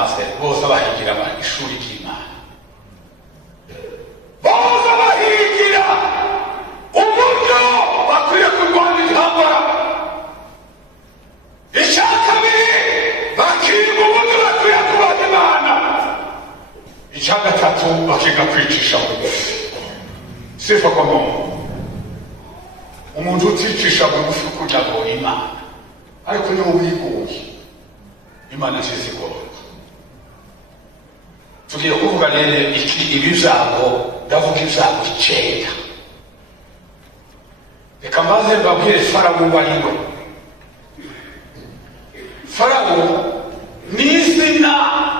bamaze bose bahigira ishuri ry'Imana, bose bahigira uburyo bakwiye kurwanya intambara. Icya kabiri bakiga uburyo bakwiye kubaza Imana. Icya gatatu bakiga kwicisha bugufi. Sifa kwa Mungu. Umuntu uticisha bugufi kugira ngo Imana, ariko niho wigoye Imana ntizigoye. Tugiye kuvuga rero ibizago, ndavuga ibizago 9. Reka maze mbabwire Farawo wariwe. Farawo ni izina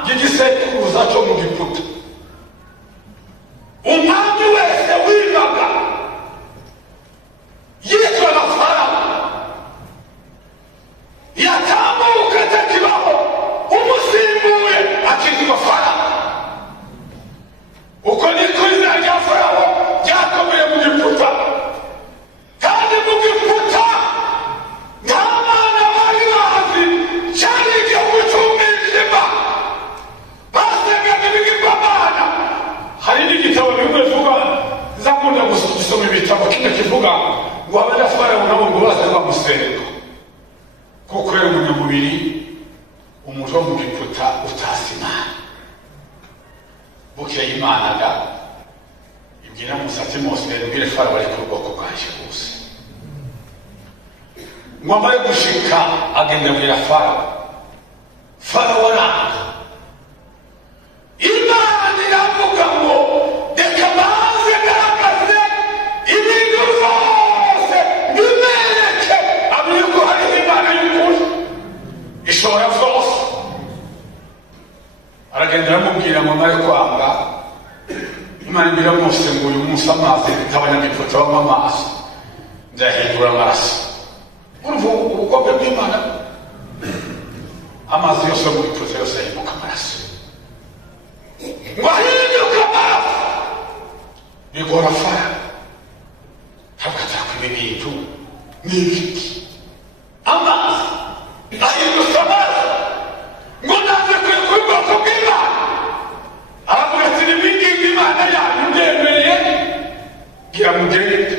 ry'igisekuruza cyo mu Giputa. Umwami wese wibaga yitwa na Farawo, yatambuka atakibaho, umusimbuye akitwa Farawo. Uko niko izina rya Farawo ryakomeye mu Giputa. Kandi mu Giputa nta mana bari bazi, cyari igihugu cy'umwijima, basengaga ibigirwamana. Hari n'igitabo bimwe vuga, nzakunda gusoma ibitabo kimwe kivuga ngo abana Farawo nabo ngo baza bamusenga, kuko rero umunyamubiri umuntu wo mu Giputa utasi Imana. Bukeye Imana da ibwira Musa ati Mose mbwire Farawo ari ku bwoko bwanjye bose. Ngo amare gushika agenda abwira Farawo. Farawo aranga. Imana iravuga ngo reka maze garagaze ibintu byose bibereke amenye ko hari Imana y'ukuri ishobora byose. Aragenda aramubwira ngo amare kwanga. Imana ibwira Mose ngo uyu munsi amazi y'Abanyagiputa banywa amazi, nzahindura amaraso. Urumva ubukombe bw'Imana, amazi yose yo mu Giputa yose ahinduka amaraso. Ngo ahinduka amaraso bigora Farawo. Ntabwo atakwiba ibintu n'ibiti. Amazi ahinduka amaraso ngo naze kuri bwoko bw'Imana. Aravuga ati nimwinginge Imana yanyu ndemeye, gira mugende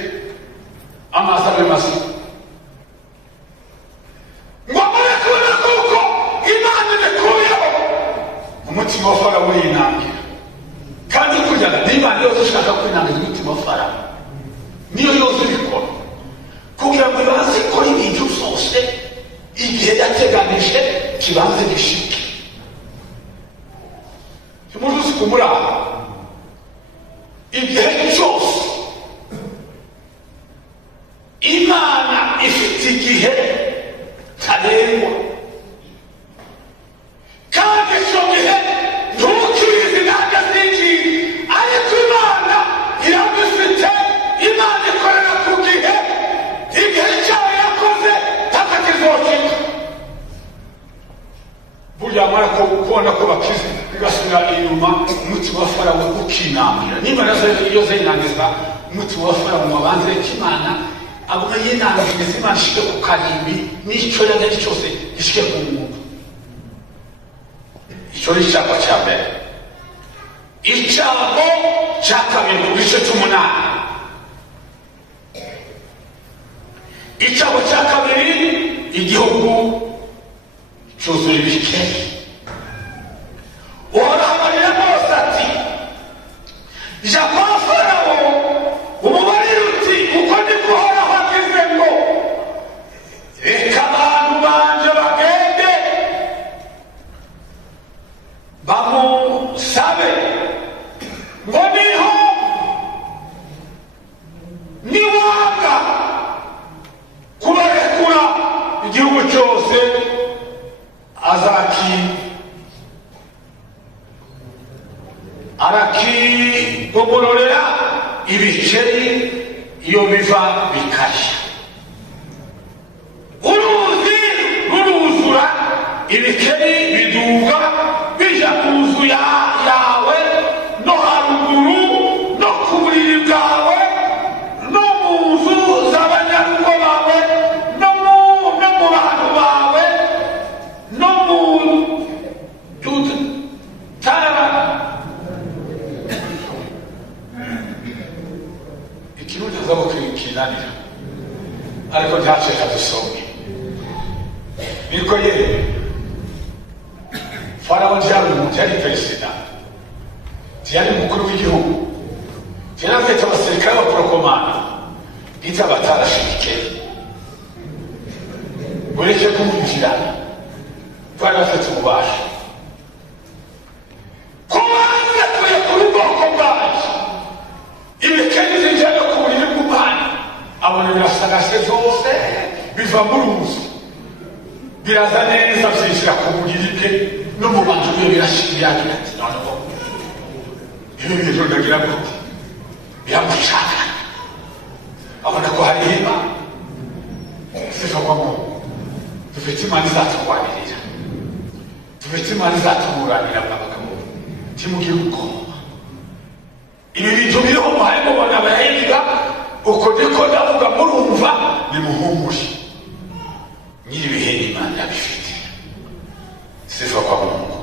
amazi abe mazima. Ngo amare kubona kuko Imana ibikuyeho, umutima wa Farawo urinangira. Kandi kujyana n'Imana yose ushaka kwinangira umutima wa Farawo, niyo yose ubikora kugira ngo ibanze ikora ibintu byose igihe yateganije kibanze gishike. Umuntu uzi kumuraba igihe cyose Imana ifite igihe ntarengwa, kandi icyo gihe ntukizi nanjye sinkizi, ariko Imana irabifite. Imana ikorera ku gihe, igihe cyayo yakoze ntaka kizokika. Burya amara kubona ko bakize bigasubira inyuma, umutima wa Farawo ukinangira. Niba nazo iyo zinangiza umutima wa Farawo wabanze Imana aguma yinangiza, Imana ishike ku karimbi n'icyo yari cyose gishike ku muntu. Icyo ni icyapa cya mbere. Icyago cya kabiri mu gice cy'umunani. Icyago cya kabiri, igihugu cyuzuye ibikeri. Uhorahabarira Mose ati jya kwa Farawo umubarire uti uko ndi guhoraho agize ngo reka abantu banje bagende bamusabe ngo niho niwanga kubarekura igihugu cyose arakigogororera ibiceri iyo biva bikashya. Uruzi ruruzura, ibikeri biduga bija ku nzu yawe no haruguru no ku buriri bwawe no mu nzu z'abanyarugo bawe no mu bantu bawe no mu niko ye Farawo yari perezida, yari mukuru w'igihugu, yari afite abasirikare b'abaprokomani bita batarashike ureke kumwinjira bari bafite ububasha kubanza kuye kuri bwoko bwacu ibikeni zinjira no ku buriri bw'umwana abona birasagashe zose biva mu ruzi biraza neza byinjira ku buriri bwe no mu bantu bwe birashimira ati noneho ibi bintu ndagira gute biramucana abona ko hari hima sivamo dufite imana izatugwanirira dufite imana izatuburanira abagabo timugire ubwoba ibi bintu biriho muhaye mubona abahinga uko niko ndavuga murumva nimuhumure nyiribihe imana bifite sifa kwa Mungu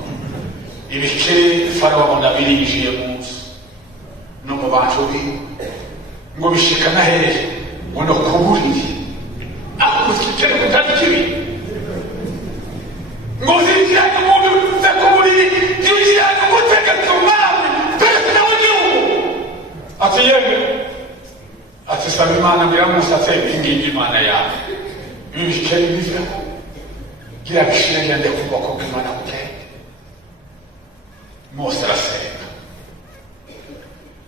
ibikere Farawo abona birinjiye mu nzu no mu bantu be ngo bishika na hehe ngo no kuburiri aho kikere kutari kibi ngo zinjiranye umuntu uze kuburiri zinjiranye umutegetsi umwami perezida w'igihugu ati yemwe ati saba imana biramusatse ingingi imana yawe ibi bikere biveho gira bishire ngende ku bwoko bw'imana bugende Mose arasenga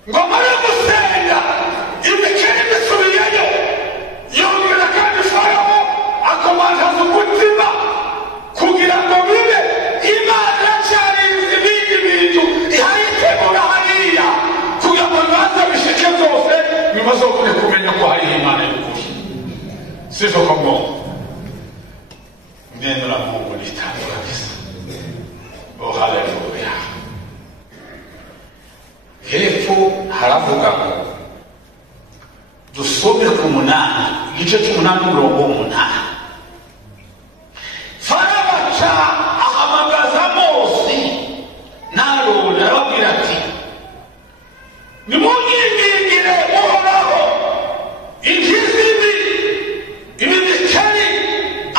ngo mare gusenga ibikere bisubiyeyo yongera kandi Farawo akomantaza umutima kugira ngo bibe imana cyarize ibindi bintu ihayitegura hariya kugira ngo bibanza bishike byose nyuma zo kumenya ko hari imana y'ukuri sizo ko Mungu neno la Mungu litani kabisa. Oh haleluya. Hepfo haravuga ngo dusome ku munani igice cy'umunani umurongo w'umunani Farawo aca ahamagaza Mose n'Aroni arababwira ati nimunyingingire Uhoraho ingizi ibi bikeri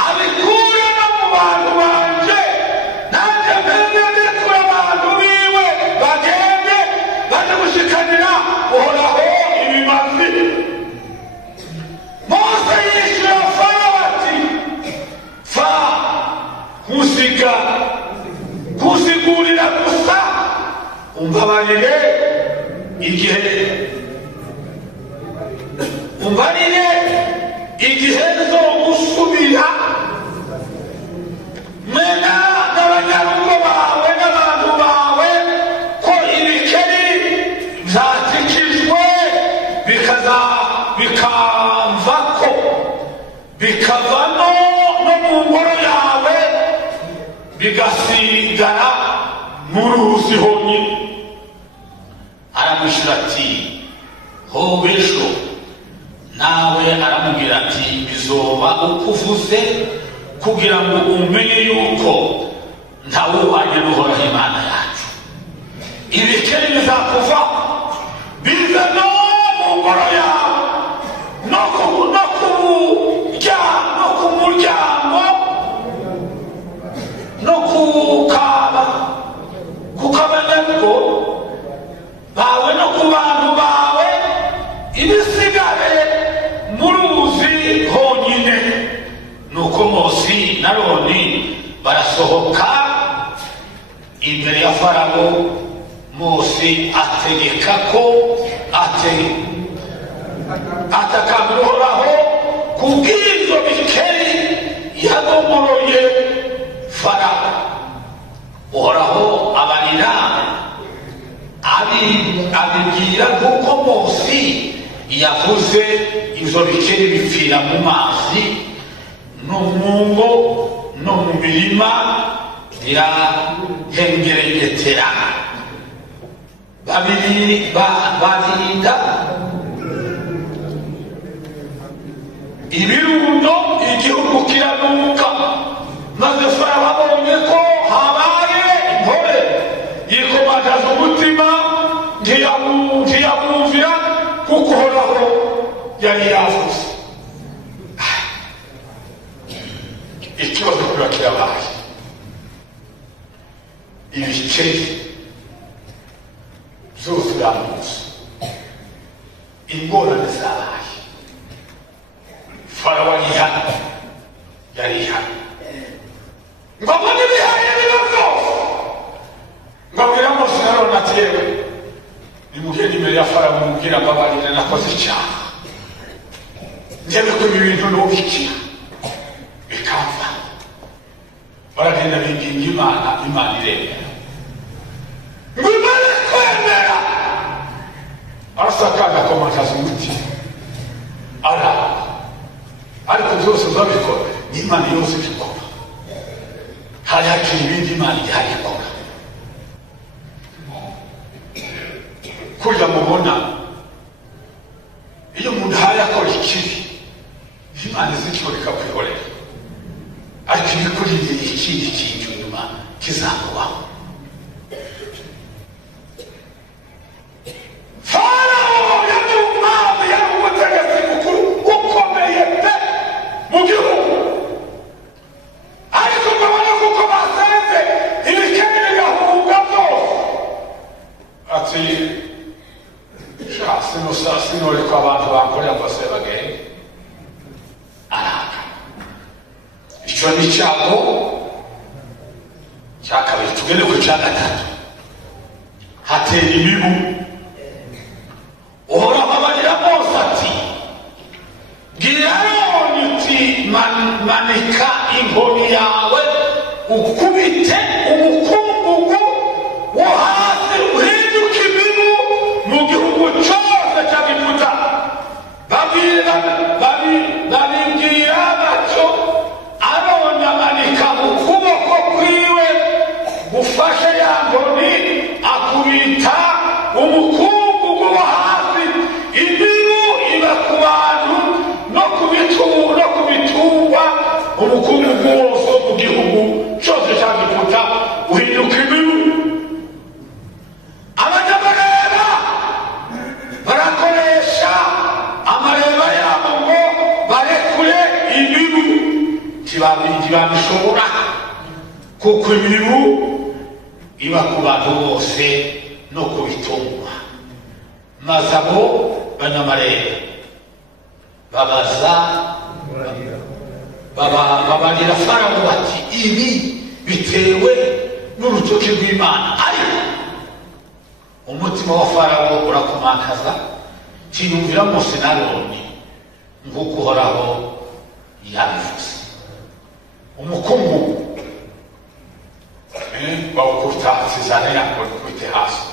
abikure no mu bantu banje nanjye mbere kure abantu biwe bagende baje gushikanira Uhoraho ibimazi Mose yishyura Farawo ati fa kusigurira gusa umbabarire igihe zo gusubira mena n'abanyarugo bawe n'abantu bawe ko ibikeri byatikijwe bikamvako bikava no mu ngoro yawe bigasigara mu ruzi honyine aramwishyura ati hobesho nawe aramubwira ati bizoba uko uvuze kugira ngo umenye yuko ntawuhanye n'Uhoraho Imana yacu ibikeri bizakuva bive no mu ngoro yawe no ku muryango no ku kabanyago bawe no ku bantu bawe ibisigare mu ruzi honyine nuko Mose na Aroni barasohoka imbere ya Farawo Mose ategeka ko atakambira Uhoraho kubw'ibyo bikeri yagomoroye Farawo Uhoraho abarira abibwira nk'uko Mose yavuze ibyo bikeri bipfira mu mazi no mu ngo no mu mirima birahengerengetera barinda ibirundo igihugu kiranuka maze Farawo abonye ko habaye intore yikomagaza umutima ntiyamwumvira kuko Uhoraho yari yavuze ikibazo kiba kirabaye ibice byose uramutse ingorane zabaye Farawo yari hano ngo abone ibihaye bibazo ngabwira Mose na Aroni ati yewe nimugende imbere ya Farawo mubwira mbabarira nakoze icyaha njyewe ko ibi bintu nubikira bikamva baragenda binginga Imana iremera ngo Imana kwemera arasakana akomakaza umutima ariko byose uzabikora n'Imana yose ibikora hari hakiri ibindi Imana igihari ikora kurya mubona iyo umuntu hari akora ikibi Imana izikora ikakwihorera ariko ibikurindiriye ikindi kintu nyuma kizamubaho Farawo yari umwami yari umutegetsi mukuru ukomeye pe mu gihugu ariko ukabona kuko basenze ibikene bigahunga byose ati sinoreka abantu bakorera ngo se bagende araka icyo ni icyago cya kabiri tugende ku cya gatatu hatera imibu uhoraho abarira Mose ati bwira Aroni uti manika inkoni yawe ukubite umukungugu wo hasi uhinduka imibu mu gihugu cyose cy'Egiputa babibwira batyo Aroni amanika ukuboko kwiwe gufashe ya nkoni akubita umukungugu wo hasi imibu iba ku bantu no ku bitungwa umukungugu wose mu gihugu cyose cy'Egiputa uhinduka imibu abanyamareba barakoresha amareba yabo ngo barekure imibu ntibabishobora kuko imibu iba ku bantu bose no ku bitungwa maze abo banyamareba babarira Farawo bati ibi bitewe n'urutoki rw'Imana ariko umutima wa Farawo urakomakaza tiyumvira Mose na Aroni nk'uko uhoraho yabivuze umukungugu bawukubita hasi zane yakora ukubite hasi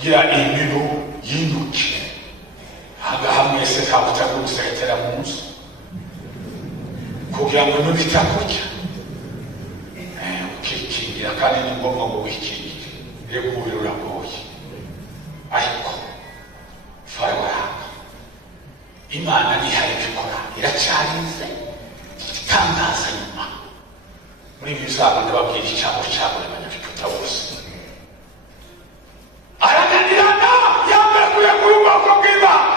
gira imibu yinuke hagaha mwese ntabutaka guseretera mu nzu kugira ngo nubitakurya ukikingira kandi ni ngombwa ngo wikingire reba umubiri uragoye ariko Farawo aranga Imana ntihari ibikora iracyarize itangaza nyuma muri ibi bizaba ndababwira icyago cyabura abanyagiputa bose arananirana yambaye kuri ubwoko bw'Imana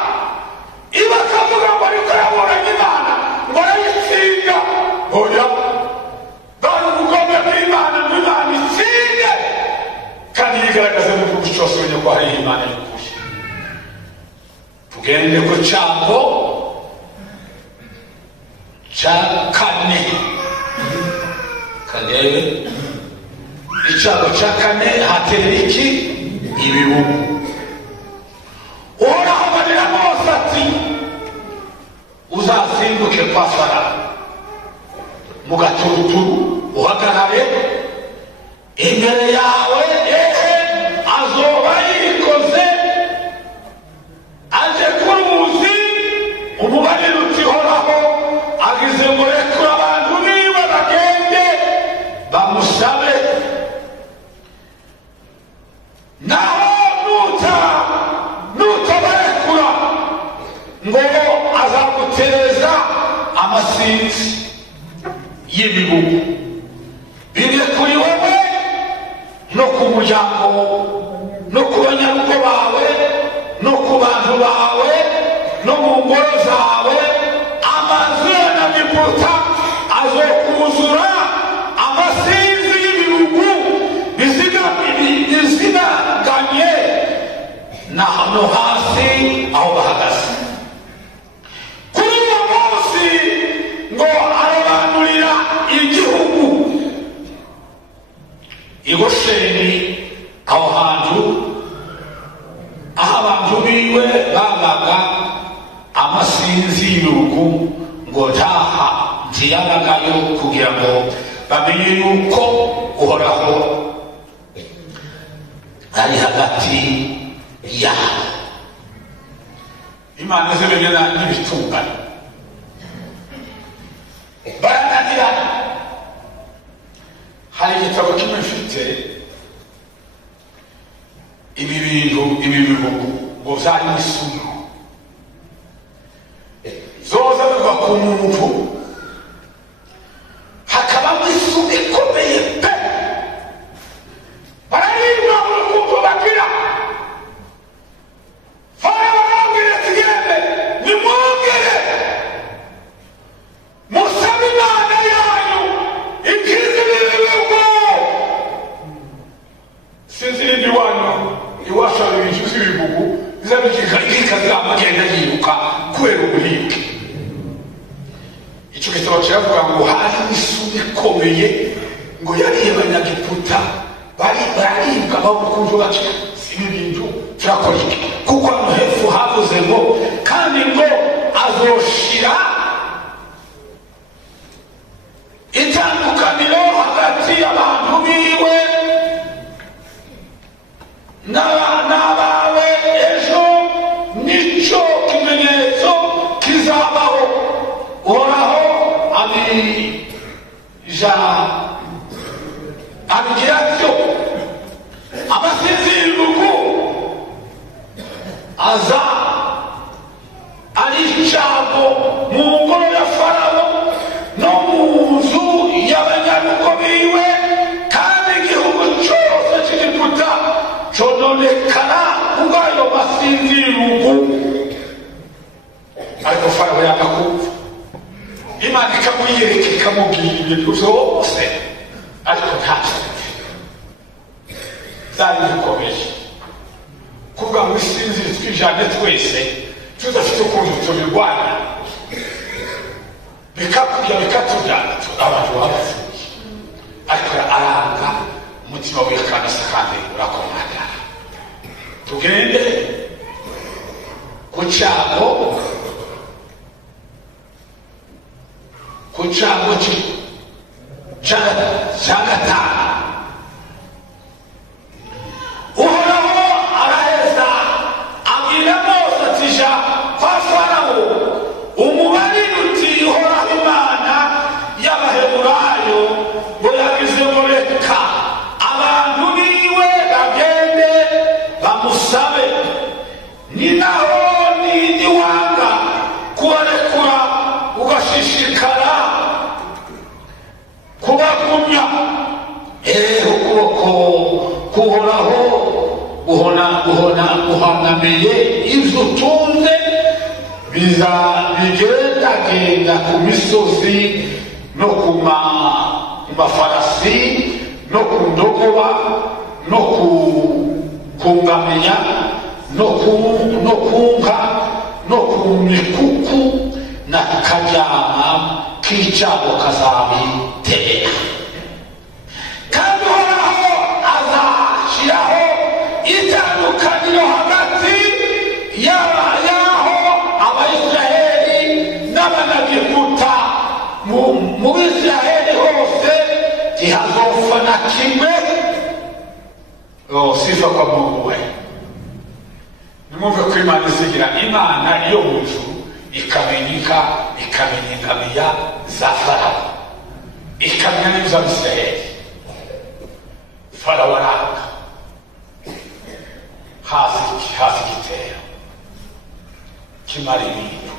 iba akavuga ngo ariko yaburanye Imana ngo arayitsinda oya bari ubugome bw'Imana ngo Imana itsinde kandi yigaragaza mu gihugu cyose ubonye ko hari Imana y'ukuri tugende ku cyago cya kane icyago cya kane hatera iki ibibugu uhoraho abarira Mose ati uzazinduke kwa Farawo mu gaturuturu uhagarare imbere yawe azoba yikoze aje ku ruzi umubarira uti horaho agize ngo rekura abantu niba bagende bamusabe naho nutabarekura ngo azagutereza amasinzi y'ibibugu biri kuri wowe no ku muryango no ku banyarugo bawe no ku bantu bawe no mu ngoro zawe amazu y'Egiputa azokuzura igosheni aho hantu aho abantu biwe babaga amasinzi y'urugu ngo ntaha ntiyabagayo kugira ngo bamenye yuko uhoraho ari hagati yabo. Imana zimenyana n'ibitungano barananirana. Hari igitabo kimwe mfite ibi bihugu ngo vyari n'isumo zoza biva ku muntu hakabamo isumo ikomeye pe bararibwa urukundo bagira fara barabwira tugende nimwongere musabe Imana yanyu ikize ibihugu. Sinzi ndi wanyu iwashara ibintu z'ibihugu bizabikikazama agenda yiruka kubera ubuhibwe. Icyo gitabo kiravuga ngo hari isumo ikomeye ngo yariye abanyagiputa baribwa babukunju bake ibi bintu turakora iki kuko hano hepfo havuze ngo kandi ngo azoshira itandukaniro hagati y'abantu biwe n'abawe ejo nicyo kimenyetso kizabaho. Uhoraho abigira atyo amasinzi y'urugo aza ari icyago mu ngoro ya Farawo no mu nzu y'abanyarugo biwe, kandi igihugu cyose cy'Egiputa cyononekara kubw'ayo masinzi y'urugo. Ariko Farawo yanga kumva, Imana ikamwiyereka ikamubwira ibintu byose, ariko ntacyo byari bikomeje kuvuga ngo isinzire twijane twese tudafite ukuntu tubirwanya bikakujya bikatujyana abantu babapfuye. Ariko aranga umutima we kanisa kandi urakomagara. Tugende ku cyago cya gatanu. Uhoraho araheza abwira Mose ati ja kwa Farawo umubarire uti Uhoraho Imana y'Abaheburayo ngo yagize ngo reka abantu biwe bagende bamusabe, ni naho niwanga kubarekura ugashishikara kubagumya ukuboko kuhoraho guhanamiye ibyo utunze bigendagenda ku misozi no ku mafarasi no ku ndogoba no ku ngamiya no ku nka no ku mikuku na karyama k'icyago kazabitera. Kandi Uhoraho azashyiraho itandukaniro hagati y'aho Abayisiraheli n'Abanyagiputa. Mu Bisiraheli hose ntihazopfa na kimwe. Sifa kwa Mungu we. Nimwumve ko Imana izigira Imana iyo mu ijuru ikamenyeka, ikamenya ingamiya za Farawo, ikamenya n'iz'Abisiraheli. Farawo aranga hasi igitero kimara ibintu,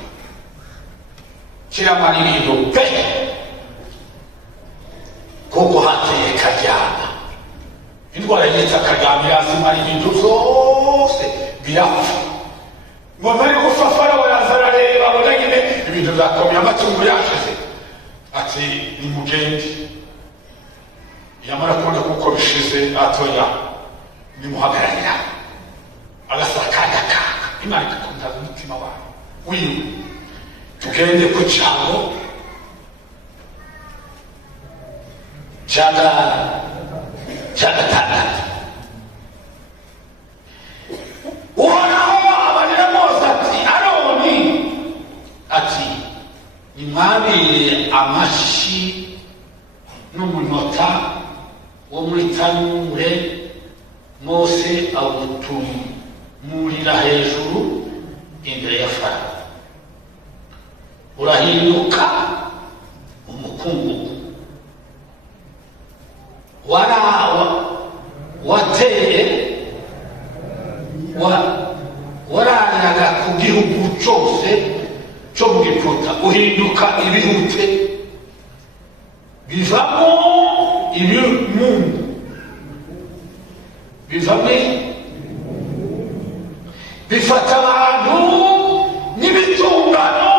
kiramara ibintu pe kuko hateye karyana. Indwara yitwa karyana irazimara ibintu byose birapfa. Ngo bari gupfa Farawo yazarareba abona nyine ibintu byakomeye, amatungo yashize, ati nimugende. Yamara kubona kuko bishize atoya nimuhagararira agasakanya kaka. Imana ikakomeza umutima wawe wiwe. Tugende ku cya gatandatu. Uhoraho abarira Mose ati, Aroni ati, nimwabire amashi n'umunota wo muri tanure. Mose awutumurira hejuru imbere ya Farawo, urahinduka umukungugu. Wateye warariraga ku gihugu cyose cyo mu Egiputa, uhinduka ibihute, bivamo ibimungu, bifata abantu n'ibitungano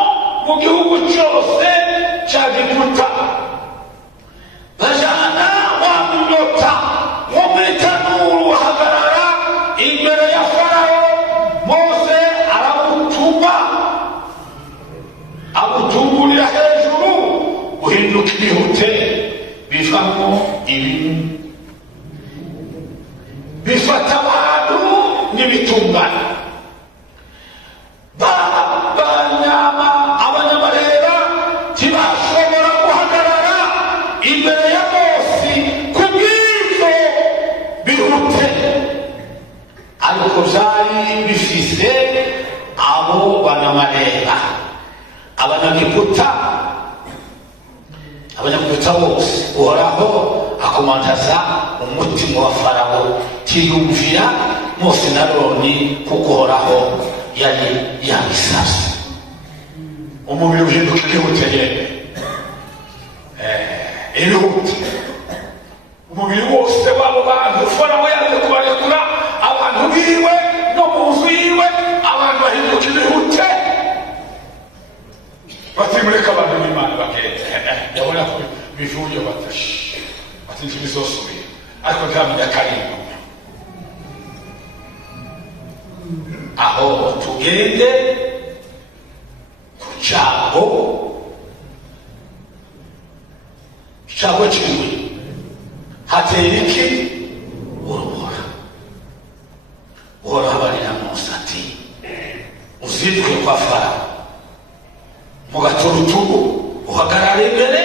mu gihugu cyose cya Egiputa. Bajana wa munota wo muri tanuru uhagarara imbere ya Farawo. Mose abutumburira hejuru, uhinduka ibihute, bivamo ibintu, bifata abantu n'ibitungano. Abanyamareba ntibashobora guhagarara imbere ya Mose kubw'ibyo bihute, ariko byari bifise abo banyamareba. Abanyagiputa bose Uhoraho akomantaza umutima wa Farawo, tiyumvira Mose na Aroni kuko Uhoraho yari yabisabye. Umubiri uhinduka ihute, ihute. Umubiri wose w'abo bantu Farawo yanze kubarekura, abantu biwe no mu nzu yiwe, abantu bahinduka ibihute. Batimureka abantu b'Imana bagenda, yabona ko bivuye bati ntibizosubira, ariko ntamenya karindwi. Aho tugende ku cyago kimwe, hatera iki? Urubura. Uhoraho abarira Mose ati, uzitwe kwa Farawo mu gaturutugu, uhagarare imbere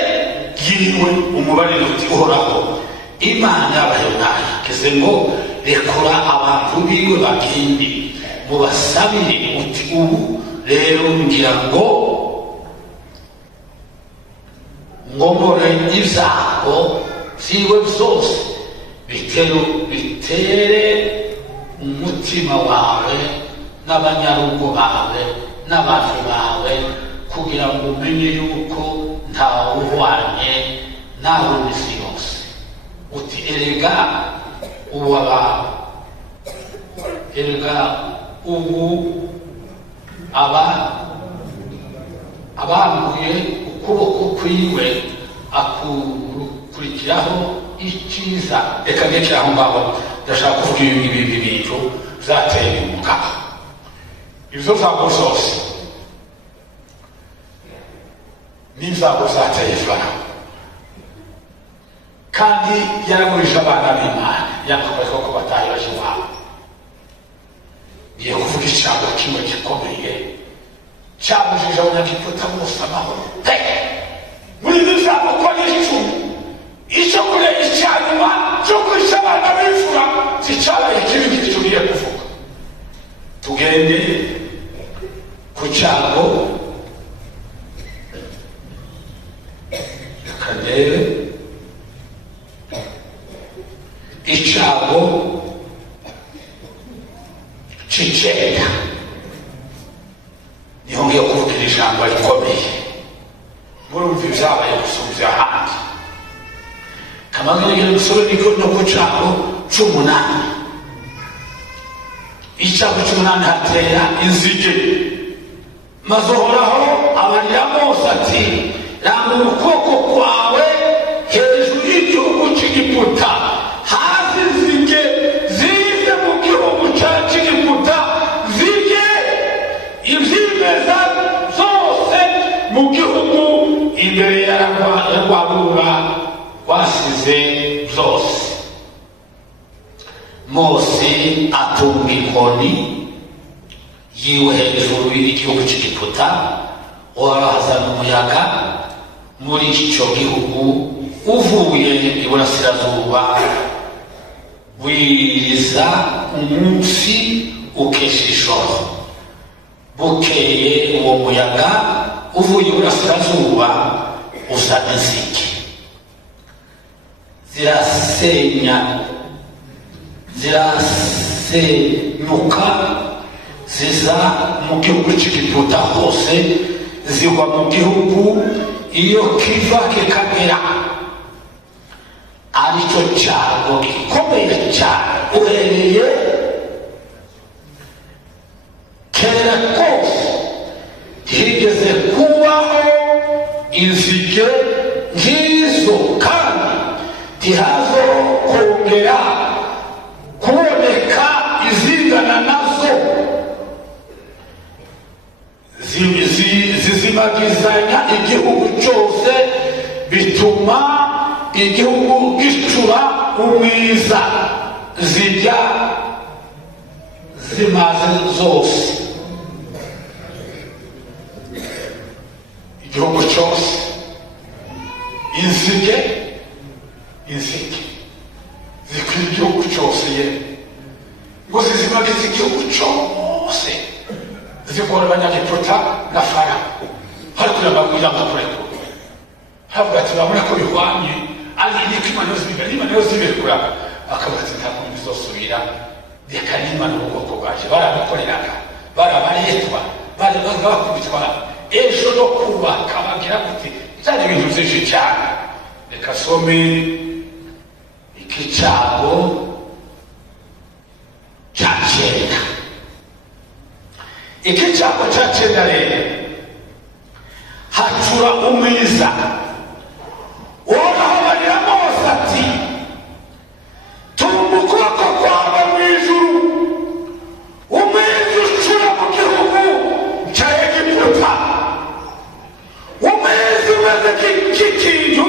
yiwe, umubarire uti, Uhoraho Imana y'Abahebureyi yagize ngo rekura abantu biwe bagende, mubasabire uti, ubu rero ngira ngo ngomore ibyago byiwe byose bitere umutima wawe n'abanyarugo bawe n'abantu bawe, kugira ngo umenye yuko ntawe uhwanye nawe isi yose. Uti, erega ubu abambuye ukuboko kwiwe akukurikiraho icyiza. Reka ngekere aho ngaho, ndashaka kuvuga ibi bintu zateye umugabo. Izo zago zose n'inzago zateye Farawo, kandi yaragurije abana b'Imana, yakomeje ko bataye baje iwabo. Ngiye kuvuga icyago kimwe gikomeye cyabujije Abanyagiputa bose amahoro. Muri ibi byago uko ni icumi, icyo kure icyanyuma cyo kwisha abana b'imfura zicyabaye ikindi tugiye kuvuga. Tugende ku cyago, akarere icyago cy'icyenda. Niho ngiye kuvuga iri jambo rikomeye. Murumva ibyabaye gusubiza ahandi. Kamagirire gusubira no ku cyago cy'umunani. Icyago cy'umunani hatera inzige, maze Uhoraho abarira Mose ati, rambura ukuboko kwawe hejuru y'igihugu cy'Egiputa, hafi inzige zize mu gihugu cy'Egiputa, zirye ibyimeza zose mu gihugu imbere ya rwabura rwasize byose. Mose atunga inkoni yiwe hejuru y'igihugu cy'Egiputa, wahazana umuyaga muri icyo gihugu uvuye iburasirazuba, wiriza umunsi ukesha ijoro. Bukeye uwo muyaga uvuye iburasirazuba usa n'inzige, zirasenyuka ziza mu gihugu cy'Egiputa hose, zigwa mu gihugu iyo kiva kikagera. Aricyo cyago gikomeye cyane uhereye kera kose higeze kubaho inzige nk'izo, kandi ntihazo kongera kuboneka izingana nazo. Zizimagizanya igihugu cyose, bituma igihugu gicura umwiza, zijya zimaze zose. Igihugu cyose inzige zikwira igihugu cyose, ye ngo zizimagize igihugu cyose, zigora abanyagiputa na Farawo. Hari kugira ngo kurekura, havuga ati urabona ko bihwanye, ari niko imana zibibera, n'imana zibikura, akavuga ati nta kuntu bizosubira, reka n'imana ubwoko bwaje barabakoreraga, barabaretwa, bakubitwa ejo no kubaka, bagira gute, byari ibintu byinshi cyane. Reka some iki cyago cya cyenda. Iki cyago cya cyenda rero hacura umwiza, uhoraho abarira Mose ati tumba ukuboko kwawe mu ijuru, umwiza ucura mu gihugu cya Egiputa, umwiza umeze nk'ikintu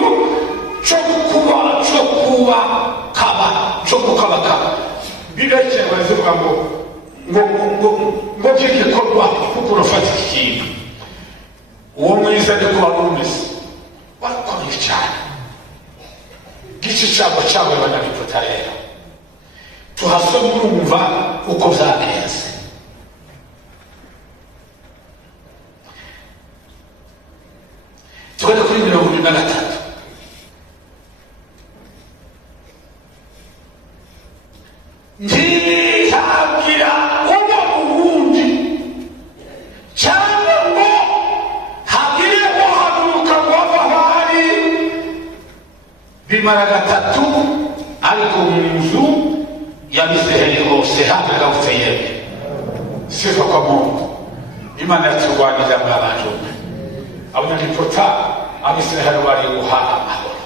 cyo gukabakaba. Birekeye baravuga ngo by'igikorwa kuko urafata iki kintu. Uwo mwiza ariko wari umeze warakomeye cyane. Gice cyago cyawe abanyagiputa rero tuhasoma urumva uko byagenze. Tugana kuri 23. Ntihagira uba ubundi cyangwa ngo hagire uhaguruka ngo ava ahari. Bimara gatatu ariko mu nzu y'Abisirayeli hose habaga buteyemwe. Sifa kwa Mungu. Imana yaturwanira mwabanje umwe. Abanyagiputa Abisirayeli bari guhana amahoro.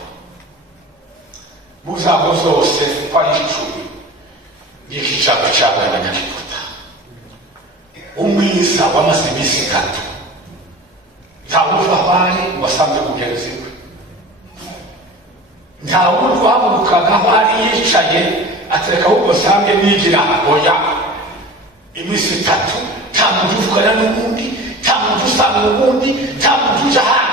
Mu zago zose kwari icumi n'iki cyago cyago y'Abanyagiputa. Umwiza w'amaze iminsi itatu, ntawuva ahari ngo asange mugenzi we, ntawuva wahagurukaga aho ari yicaye atereka ahubwo asange nigira oya. Iminsi itatu nta muntu uvugana n'ubundi, nta muntu usanga ubundi, nta muntu uje ahandi.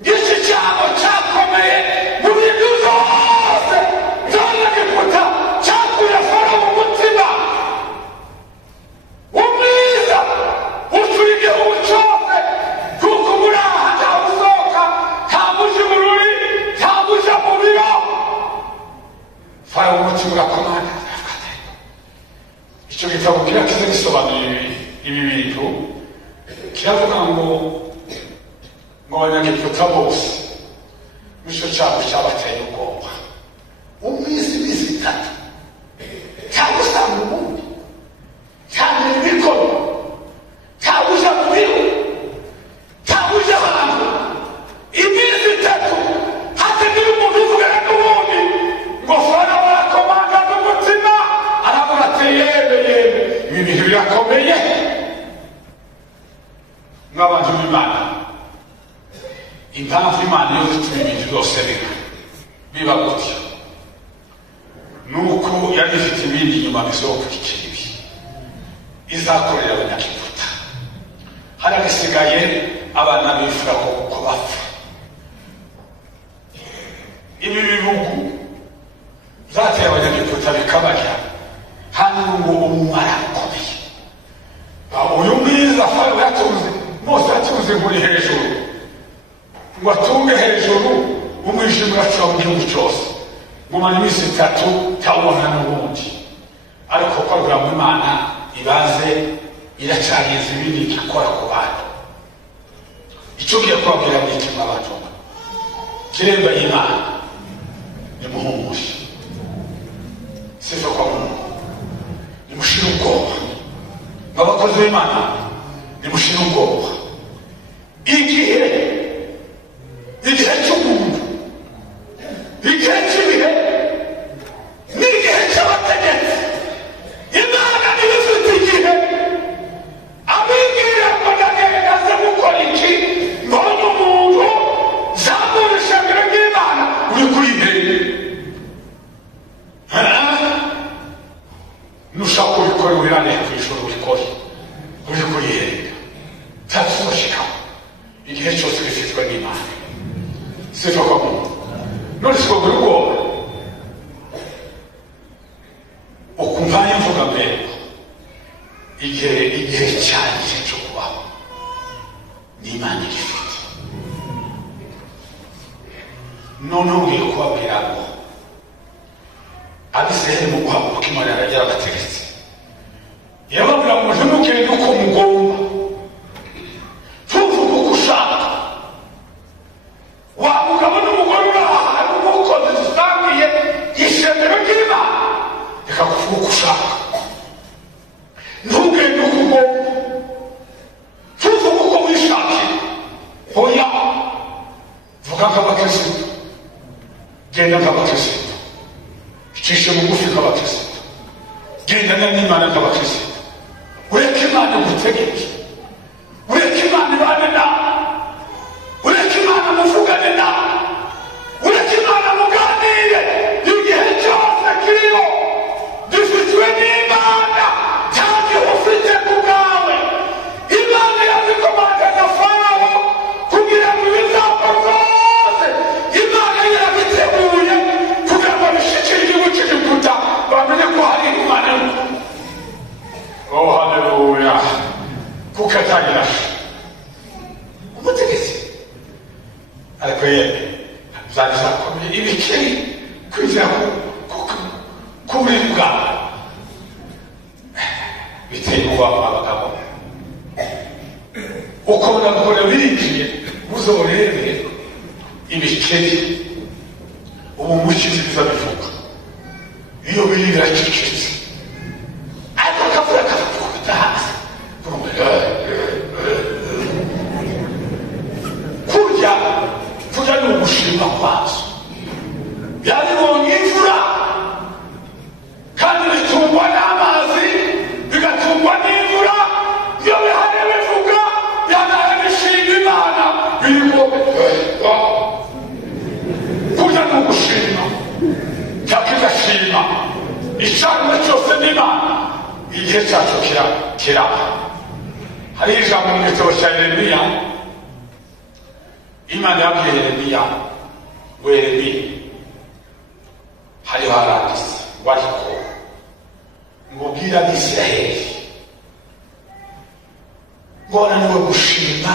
Ngiki cyago cyakomeye mu bintu zose z'Abanyagiputa, cyakuye Farawo mu mutima. Umwiza ucura igihugu cyose, kuko muri aha nta busohoka, nta buja mu ruri, nta buja mu biro. Farawo umutima urakomana. Icyo gitabo kirakize gisobanura ibi bintu, kiravuga ngo Abanyagiputa bose nicyo cyago cyabateye ubwoba. Umwiza iminsi itatu, cyangwa usanga ubundi, cyangwa imikoro, cyangwa uja mu biro, cyangwa uja ahantu. Iminsi itatu hatagira umuntu uvugana n'ubundi, ngo Farawo arakomanga n'umutima, aravuga ati yebe ibi bintu birakomeye. Mw'abantu b'Imana, impamvu Imana yo zituma ibintu byose biba gutyo nuko yari ifite ibindi inyuma bizokurikira ibi izakorera abanyagiputa. Haragisigaye abana bifura ko bapfa. Ibi bihugu zateye abanyagiputa bikabarya hano ngo umumara ukomeye. Uyu mwiza Farawo yatunze, Mose yatunze muri hejuru ngo atunge hejuru, umwijima uraca mu gihugu cyose ngumana iminsi 3 tawubona n'ubundi. Ariko korora mu Imana ibanze iracariza ibindi gikora ku bantu. Icyo giye kwabwira ni iki abantu kiremba y'Imana ni muhumushi sifa kwa Mungu ni mushira ubwoba. Abakozi b'Imana ni mushira ubwoba. Igihe cy'umuntu, igihe cy'ibihe n'igihe cy'abategetsi, Imana niyo ifite igihe abibwira ngo ndagerageza gukora iki mbonye umuntu zamura ishengero ry'Imana uri kuri imbere. Nushaka kubikora wirane ku ijoro ubikore uri kuri imbere tatuzashikaho igihe cyose bifitwe n'Imana sifa kwa Mungu. None siko buri ubwoba ukumva imvuga mbere igihe cyagiye cyo kubaho n'Imana igifite. Noneho ngiye kubabwira ngo Abisirayeli mu guhaguruka Imana yaragera abategetsi yababwira ngo ntimugende uko mugomba, tuvuga uko ushaka. Wa mugabo n'umugore uri ahantu umukozi dusangiye ishengero ry'Imana reka kuvuga uko ushaka, ntugende uko ugomba, tuvuga uko wishakiye. Oya, vuga nk'abakirisitu, genda nk'abakirisitu, icishe bugufi nk'abakirisitu, gendana n'Imana nk'abakirisitu. Ureke Imana gutegeke, ureke Imana ibane nawe, ureke Imana muvugane nawe, ureke Imana muganire. Igihe cyose kiriho dufitwe n'Imana, nta gihe ufite ku bwawe. Imana yabikomanga na Farawo kugira ngo ibizapfa byose Imana yarabiteguye kugira ngo bishikire igihugu cy'Egiputa bamenye ko hari Imana. Oh, haleluya. Kukatangira umutegetsi ariko yewe zakomeye ibikeri kwizera kuri bwawe biteye ubwoba abagabo. Ukabona gukora birinjiye muzorebe ibikeri ubu mukizi biza bivuga iyo biri biracecetse ariko kavura kavukubita hasi kurya ni ugushima kwazo. Byaribonye imvura kandi bitungwa n'amazi bigatungwa n'imvura, iyo bihane bivuga byanaye bishima Imana birimo kurya ni ugushima cyangwa igashima icyarimwe cyose n'Imana. Igihe cyacu kiraba. Hari ijambo mu gitabo cya Yeremiya Imana yabwiye Yeremiya ngo Yeremiya hariho haranditse wariko ngo bwira Abisirayeli ngo bananiwe gushima,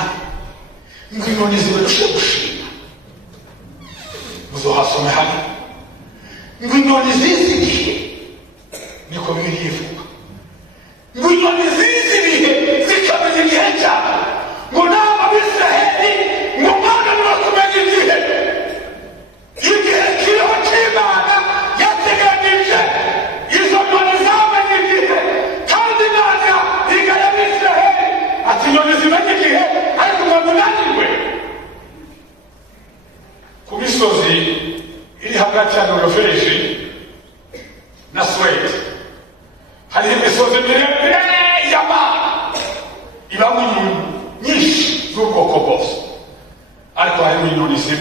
ngo inyoni zibarushe gushima. Muzohasome hano ngo inyoni zizi ibihe, niko Bibiliya ivuga ngo inyoni zizi ibihe zikamenya igihe cyabo. Ngo nawe Abisirayeli ngo Mana ntibakumenya igihe. Igihe kiriho cy'Imana yateganyije izo nyoni zamenye igihe, kandi Imana igaya Abisirayeli ati inyoni zimenye igihe ariko ngo munanirwe. Ku misozi iri hagati ya Noruveje na Swede hariho imisozi miremire y'Imana ibamo inyoni nyinshi z'ubwoko bwose, ariko harimo inyoni zimwe